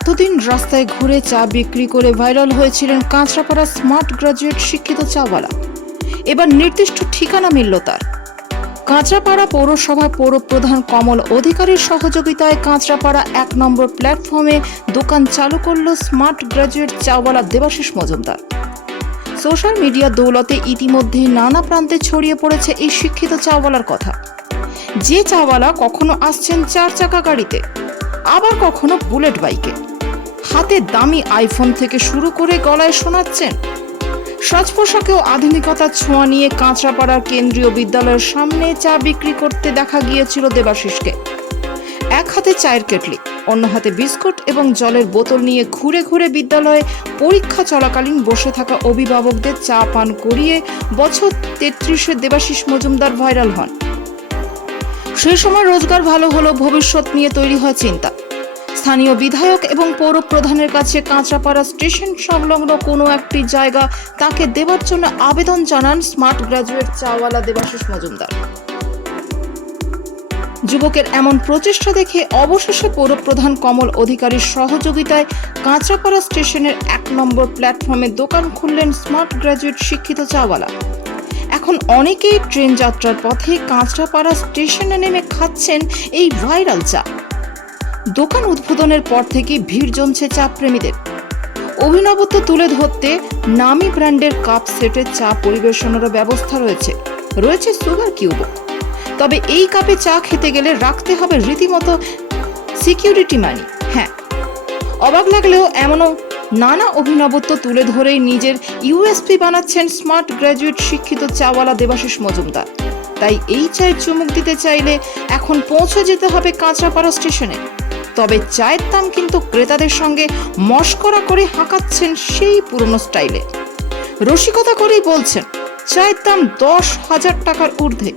এতদিন রাস্তায় ঘুরে চা বিক্রি করে ভাইরাল হয়েছিলেন কাঁচরাপাড়া স্মার্ট গ্রাজুয়েট শিক্ষিত চাওয়ালা। এবার নির্দিষ্ট ঠিকানা মিলল তার। কাঁচরাপাড়া পৌরসভা পৌরপ্রধান কমল অধিকারীর সহযোগিতায় কাঁচরাপাড়া ১ নম্বর প্ল্যাটফর্মে দোকান চালু করল স্মার্ট গ্রাজুয়েট চাওয়ালা দেবাশিস মজুমদার। সোশ্যাল মিডিয়া দৌলতে ইতিমধ্যেই নানা প্রান্তে ছড়িয়ে পড়েছে এই শিক্ষিত চাওয়ালার কথা। যে চাওয়ালা কখনো আসছেন ৪ চাকা গাড়িতে, আবার কখনো বুলেট বাইকে, হাতে দামি আইফোন থেকে শুরু করে গলায় শোনাচ্ছেন। সাজ পোশাকেও আধুনিকতার ছোঁয়া নিয়ে কাঁচরাপাড়ার কেন্দ্রীয় বিদ্যালয়ের সামনে চা বিক্রি করতে দেখা গিয়েছিল দেবাশিসকে। এক হাতে চায়ের কেটলি, অন্য হাতে বিস্কুট এবং জলের বোতল নিয়ে ঘুরে ঘুরে বিদ্যালয়ে পরীক্ষা চলাকালীন বসে থাকা অভিভাবকদের চা পান করিয়ে বছর ৩৩-এর দেবাশিস মজুমদার ভাইরাল হন। সেই সময় রোজগার ভালো হলো, ভবিষ্যৎ নিয়ে তৈরি হয় চিন্তা। স্থানীয় বিধায়ক এবং পৌর প্রধানের কাছে কাঁচরাপাড়া স্টেশন সংলগ্ন কোনো একটি জায়গা তাকে দেওয়ার জন্য আবেদন জানান স্মার্ট গ্রাজুয়েট চাওয়ালা দেবাশিস মজুমদার। যুবকের এমন প্রচেষ্টা দেখে অবশেষে পৌরপ্রধান কমল অধিকারীর সহযোগিতায় কাঁচরাপাড়া স্টেশনের ১ নম্বর প্ল্যাটফর্মে দোকান খুললেন স্মার্ট গ্রাজুয়েট শিক্ষিত চাওয়ালা। এখন অনেকেই ট্রেন যাত্রার পথে কাঁচরাপাড়া স্টেশনে নেমে খাচ্ছেন এই ভাইরাল চা। দোকান উদ্বোধনের পর থেকে ভিড় জমছে চা প্রেমীদের। অভিনবত্ব তুলে ধরতে নামি ব্র্যান্ডের কাপ সেটে চা পরিবেশনেরও ব্যবস্থা রয়েছে সুগার কিউবও। তবে এই কাপে চা খেতে গেলে রাখতে হবে রীতিমতো সিকিউরিটি মানি। হ্যাঁ, অবাক লাগলেও এমনও নানা অভিনবত্ব তুলে ধরেই নিজের ইউএসপি বানাচ্ছেন স্মার্ট গ্রাজুয়েট শিক্ষিত চাওয়ালা দেবাশিস মজুমদার। তাই এই চায়ের চুমুক দিতে চাইলে এখন পৌঁছে যেতে হবে কাঁচরাপাড়া স্টেশনে। তবে চায়ের দাম কিন্তু ক্রেতাদের সঙ্গে মশকরা করে হাঁকাচ্ছেন সেই পুরনো স্টাইলে। রসিকতা করেই বলছেন চায়ের দাম ১০,০০০ টাকার ঊর্ধ্বে।